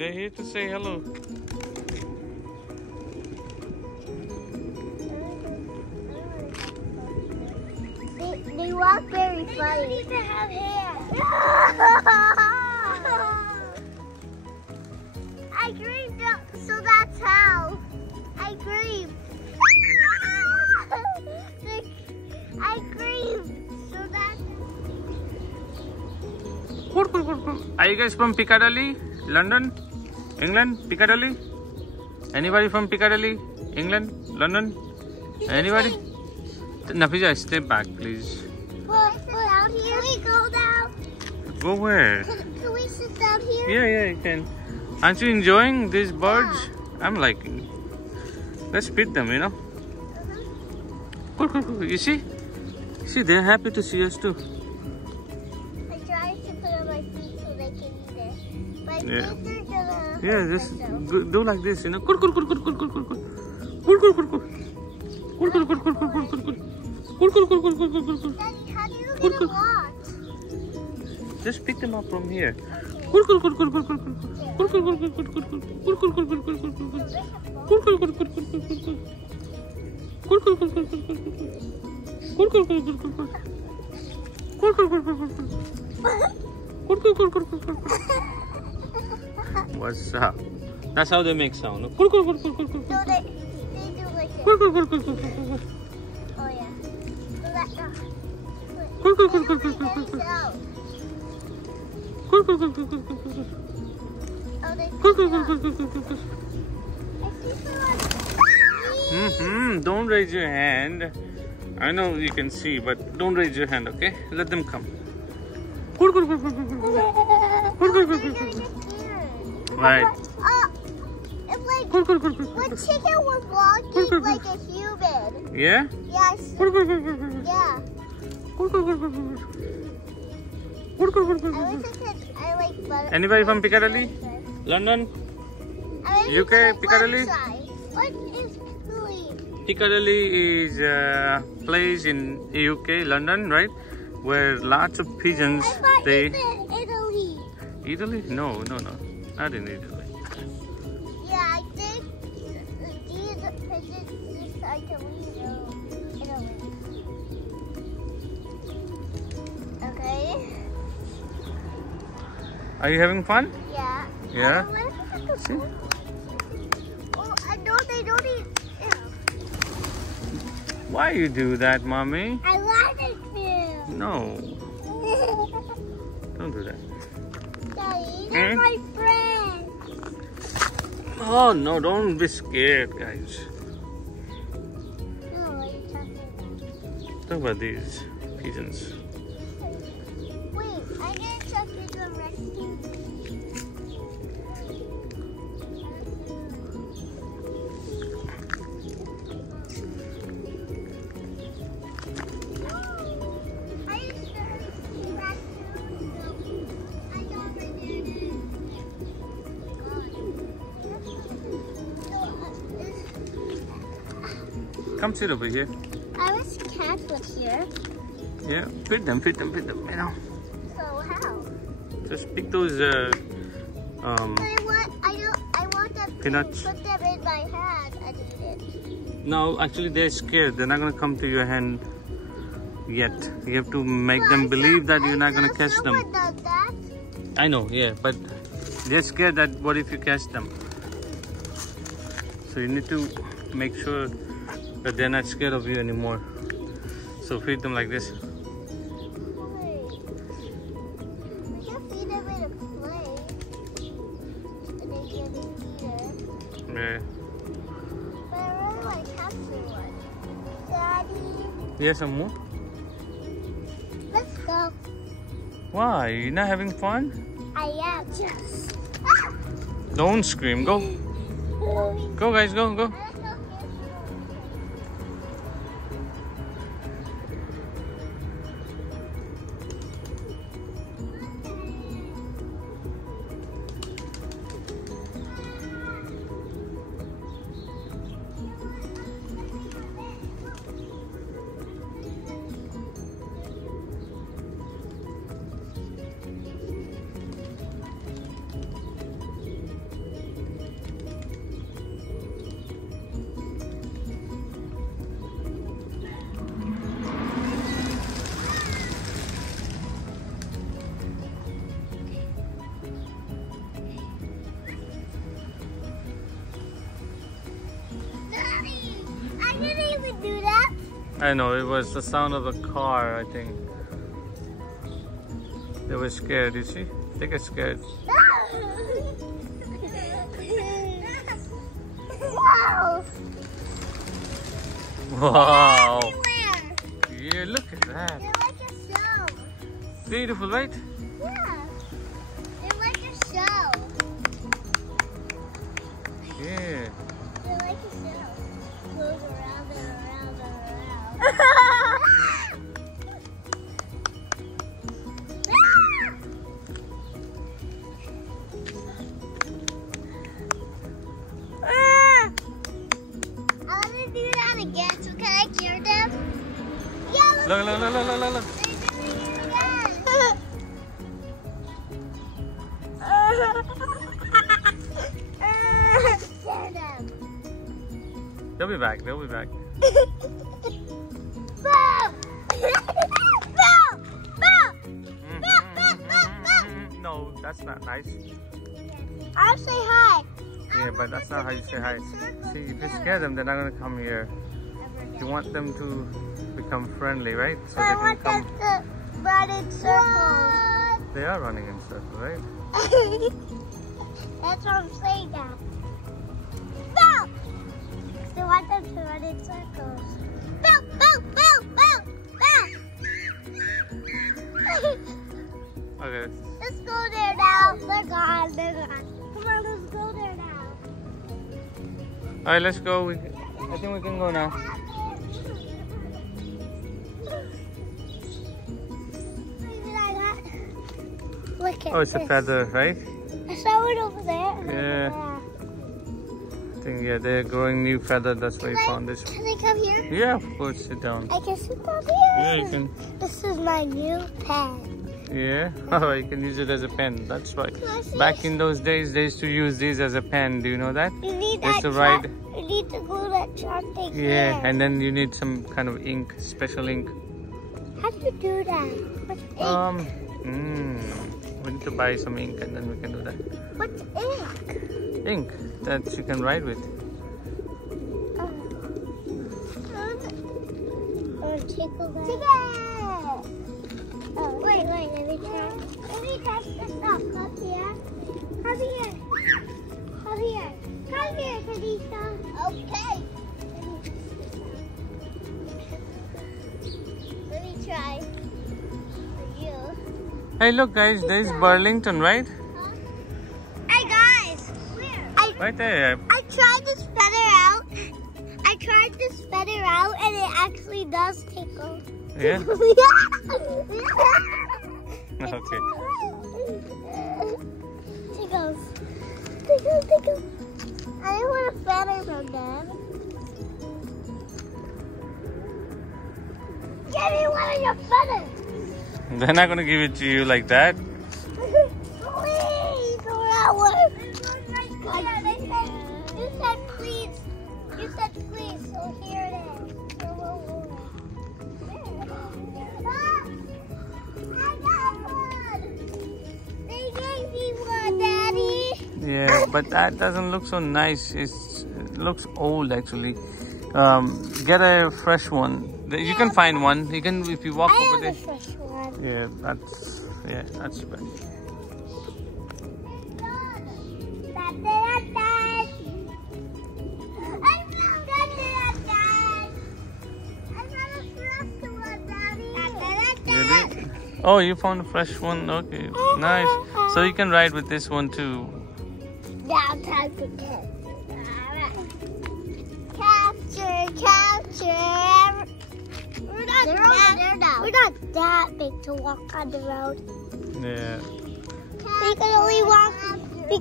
They're here to say hello. They walk very funny. They don't even have hair. I screamed up, so that's how. I screamed. I screamed, so that's. Are you guys from Piccadilly, London, England? Piccadilly? Anybody from Piccadilly, England, London? Anybody? Nafizah, step back, please. Well, out here. Can we go down? Go where? Can we sit down here? Yeah, you can. Aren't you enjoying these birds? Yeah. I'm liking. Let's feed them, you know. You see? See, they're happy to see us too. I tried to put on my feet so they can eat it. But Yeah. they're gonna Just do like this, you know. How do you get a lot? Just pick them up from here. What's up? That's how they make sound. No, they do like this. Oh yeah. Don't raise your hand. I know you can see, but don't raise your hand, okay? Let them come. Right. It's like when chicken was walking like a human. Yeah? Yes. Yeah. I like butter. Anybody from Piccadilly? London? UK? Piccadilly? What is Piccadilly? Piccadilly is a place in UK, London, right? Where lots of pigeons, they... Italy. Italy? No. Not in Italy. Yeah, I think these pigeons just like to leave Italy. Okay. Are you having fun? Yeah. Yeah? See? Oh, I know they don't eat. Why you do that, mommy? I like it too. No. Don't do that. Daddy, they're my friends. Oh no, don't be scared, guys. No, what are you talking about? Talk about these pigeons. Wait, I'm gonna check the rescue. Come sit over here. I wish cats were here. Yeah, feed them, you know. So how? Just pick those I want them peanuts. to put them in my hand and eat it. No, actually they're scared. They're not gonna come to your hand yet. You have to make them believe that you're not gonna catch them. Someone does that. I know, yeah, but they're scared that what if you catch them? So you need to make sure that they're not scared of you anymore. So feed them like this. Wait. We can feed them in a plate. And they can eat it. Yeah. But I really want to capture one. Daddy. Yeah, some more? Let's go. Why? You're not having fun? I am just. Don't scream. Go. Go, guys. Go. do that? I know, it was the sound of a car, I think. They were scared, you see? They get scared. Wow! Wow! Everywhere. Yeah, look at that. They're like a show. Beautiful, right? Yeah. They're like a show. Yeah. They're like a show. Goes around and around and around. I want to do that again, so can I hear them? Yeah, Look, look, look, look, look, look. they're doing it again. Scare them. They'll be back, they'll be back. Boom! No, that's not nice. I'll say hi. Yeah, but that's not how you say hi. See, if you scare them, they're not going to come here. You want them to become friendly, right? So I they want can them come. to run in circles. They are running in circles, right? That's what I'm saying now. Boom! I want them to run in circles. Boom, boom, boom, boom, boom. Okay. Let's go there now. They're gone, they're gone. Come on, let's go there now. All right, let's go. I think we can go now. Look at Oh, it's a this. feather, right? I saw it over there. Yeah. I think, yeah, they're growing new feather. That's why you found this. Can I come here? Yeah, of course, sit down. I can sit down here. Yeah, you can. This is my new pen. Yeah, oh, you can use it as a pen. That's right. Can I see? Back in those days, they used to use these as a pen. Do you know that? You need They used that to write. You need to glue that chart thing Yeah, here. and then you need some kind of ink, special ink. How do you do that? What's ink? We need to buy some ink and then we can do that. What's ink? Ink that you can write with. Tickle that. Oh, wait, let me try. Let me touch this up. Come here. Come here. Come here. Come here, Tanisha. Okay. Let me try. For you. Hey, look, guys, there's Burlington, right? Hey, guys. Where? Right there. I tried this feather out. I tried this feather out and it actually does tickle. Yeah? Okay. Okay. Tickles. Tickles, tickles. I want a feather from them. Give me one of your feathers. They're not going to give it to you like that. Please, or that one. You said please. You said please, so here it is. I got one. They gave me one, Daddy. Yeah, but that doesn't look so nice. It looks old, actually. Get a fresh one. You can find one. You can, if you walk over there. I have a fresh one. Yeah, that's best. Oh, you found a fresh one? Okay, nice. So you can ride with this one too. Now time to capture. Capture. We're not that big to walk on the road. Yeah. We can only walk this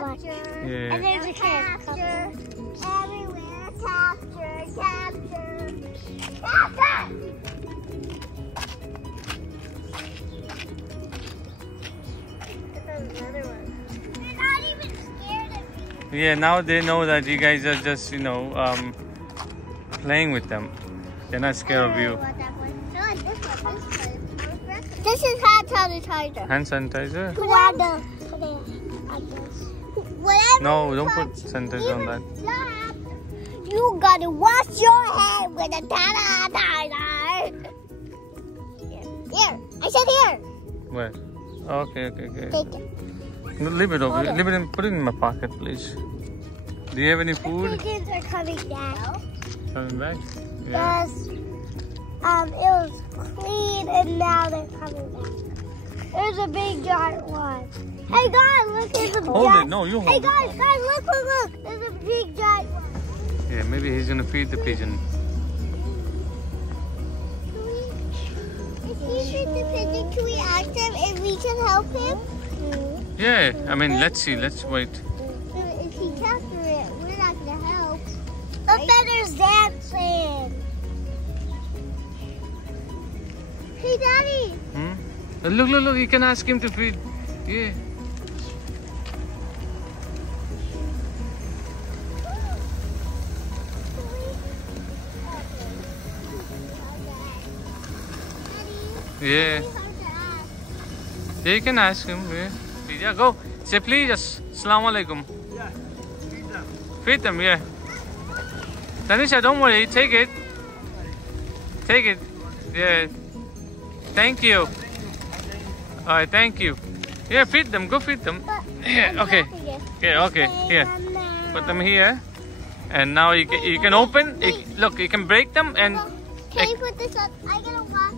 much. Yeah. And there's a capture. Everywhere. Capture. Another one. They're not even scared of me. Yeah, now they know that you guys are just, playing with them. They're not scared of you. This is hand sanitizer. Hand sanitizer? Put on this. Whatever. No, don't put sanitizer on that. You You gotta wash your head with a sanitizer. Here. I said here. Where? Okay. Take it. Leave it over here. Leave it in, put it in my pocket, please. Do you have any food? The pigeons are coming back. Coming back? Yeah. Yes. It was clean and now they're coming back. There's a big giant one. Hey guys, look, there's a Hold it. No, you hold Hey it. guys, look. There's a big giant one. Yeah, maybe he's gonna feed the pigeon. If he feeds the pigeon, can we ask him if we can help him? Yeah, I mean, let's see. Let's wait. If he can't do it, we're not gonna help. The feathers dancing. Hey, Daddy. Look, you can ask him to feed. Yeah. Yeah. Yeah, you can ask him. Yeah, go. Say please, Assalamu alaikum. Yeah, feed them. Feed them, yeah. Tanisha, don't worry. Take it. Take it. Yeah. Thank you. Alright, thank you. Yeah, feed them. Go feed them. Yeah, okay. Yeah, okay. Here. Put them here. And now you can open. Look, you can break them and... Can you put this up? I'm gonna wash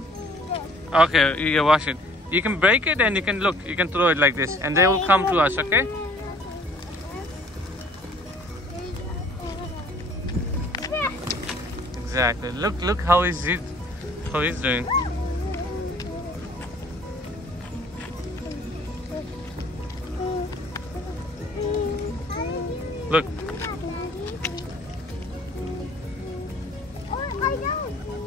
this. Okay, you can wash it. You can break it and you can look. You can throw it like this. And they will come to us, okay? Exactly. Look how he's doing. Look. Oh, I know.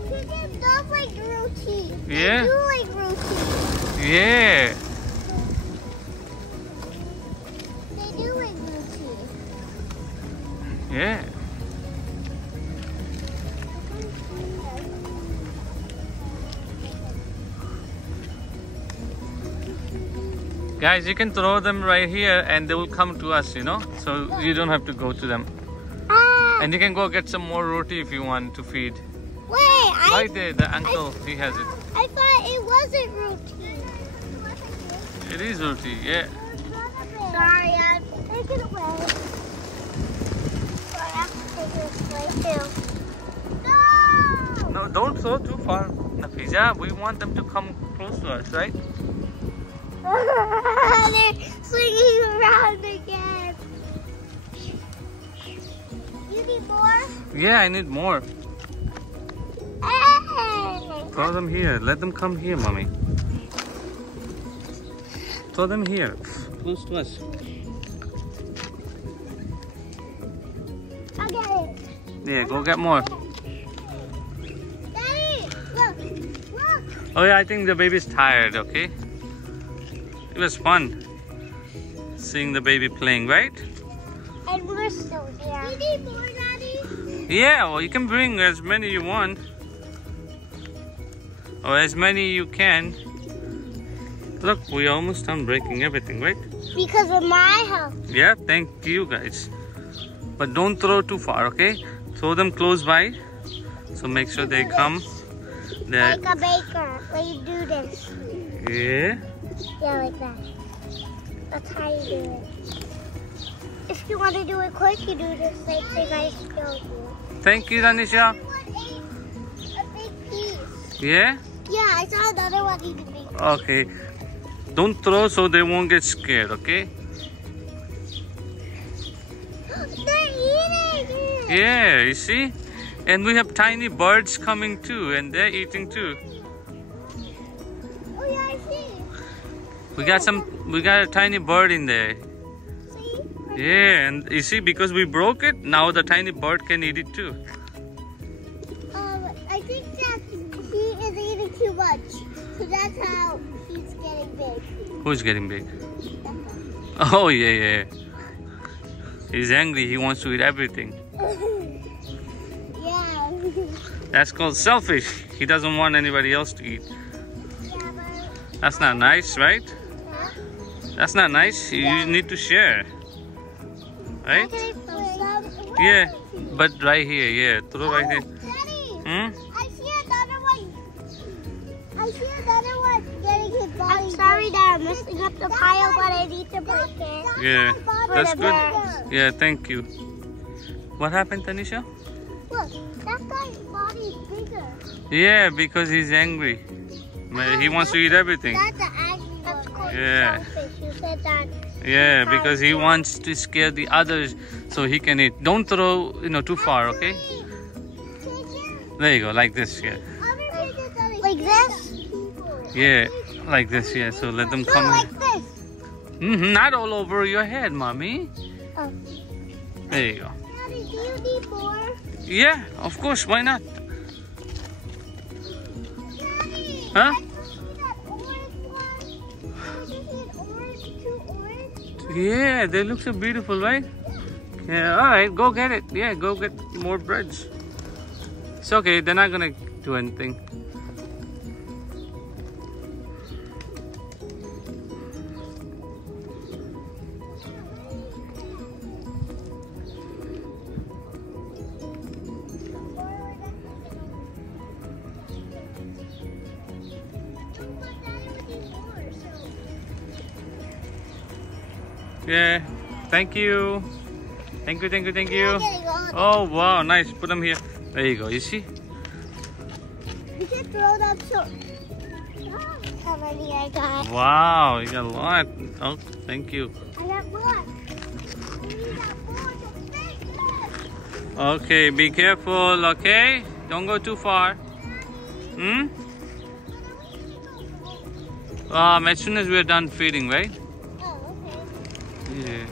Pigeons don't like roti. Yeah? They do like roti. Yeah. They do like roti. Yeah. Guys, you can throw them right here and they will come to us, you know? So you don't have to go to them. And you can go get some more roti if you want to feed. Wait, Right there, the uncle, he has it. I thought it wasn't roti. It is roti, yeah. Sorry, I'm taking it away. So I have to take this away too. No! No, don't throw too far, Nafizah. We want them to come close to us, right? They're swinging around again. You need more? Yeah, I need more. Hey! Throw them here. Let them come here, mommy. Throw them here, close to us. I'll get it. Yeah, go get more. Daddy, look. Oh yeah, I think the baby's tired, okay? It was fun seeing the baby playing, right? And we're still here. You need more, Daddy? Yeah, well, you can bring as many you want. Or as many you can. Look, we're almost done breaking everything, right? Because of my help. Yeah, thank you guys. But don't throw too far, okay? Throw them close by. So make sure they come. Like a baker, when you do this. Yeah. Yeah, like that. That's how you do it. If you want to do it quick, you do this like the guys showed you. Thank you, Tanisha. A big piece. Yeah? Yeah, I saw another one eat a big piece. Okay. Don't throw so they won't get scared, okay? They're eating it. Yeah, you see? And we have tiny birds coming too, and they're eating too. Oh yeah, I see. We got a tiny bird in there. See? Yeah, and you see, because we broke it, now the tiny bird can eat it too. I think that he is eating too much. So that's how he's getting big. Who's getting big? Oh, yeah. He's angry, he wants to eat everything. Yeah. That's called selfish. He doesn't want anybody else to eat. Yeah, but... That's not nice, right? Huh? That's not nice. You need to share. Right? Okay, Yeah, but right here, yeah. Throw right here. Daddy, Hmm? I see another one. I see another one getting his body. I'm sorry that I'm messing up the pile, but I need to break it. Yeah, that's good. bear. Yeah, thank you. What happened, Tanisha? Look, that guy's body is bigger. Yeah, because he's angry. He wants to eat everything. That's an angry one. That's called Yeah. selfish. You said that. Yeah, because he wants to scare the others so he can eat. Don't throw, too far, okay? There you go, like this, yeah. Like this? Yeah, like this, yeah. So let them come. No, like this. Not all over your head, mommy. Oh. There you go. Daddy, do you need more? Yeah, of course. Why not? Daddy, Huh? I can see that orange one. I can see an orange, two orange. Yeah, they look so beautiful, right? Yeah, all right. Go get it. Yeah, go get more breads. It's okay. They're not gonna do anything. Yeah. Thank you. Thank you, thank you, thank you. Oh, wow. Nice. Put them here. There you go. You see? You can throw them so. How many I got? Wow. You got a lot. Oh, thank you. I got one. We need that more to fix it. Okay. Be careful, okay? Don't go too far. Hmm? As soon as we're done feeding, right? Oh, okay. Yeah.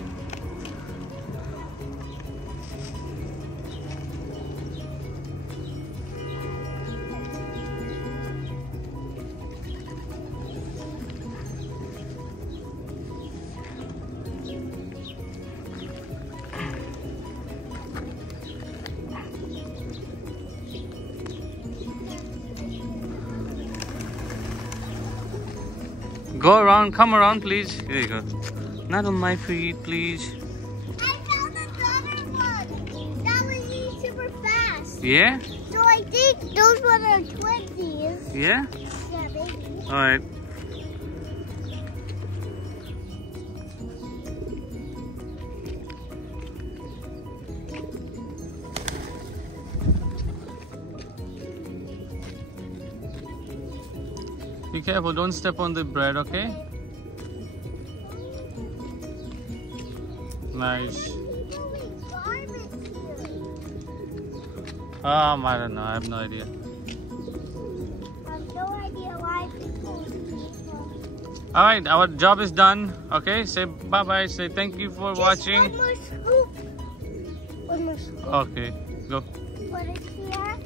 Go around, come around, please. There you go. Not on my feet, please. I found another one. That was eating super fast. Yeah? So I think those ones are twinsies. Yeah? Yeah, maybe. All right. Be careful, don't step on the bread, okay? Nice. I don't know, I have no idea. I have no idea why people. All right, our job is done. Okay, say bye-bye, say thank you for watching. One more scoop. One more scoop. Okay, go. Put it here.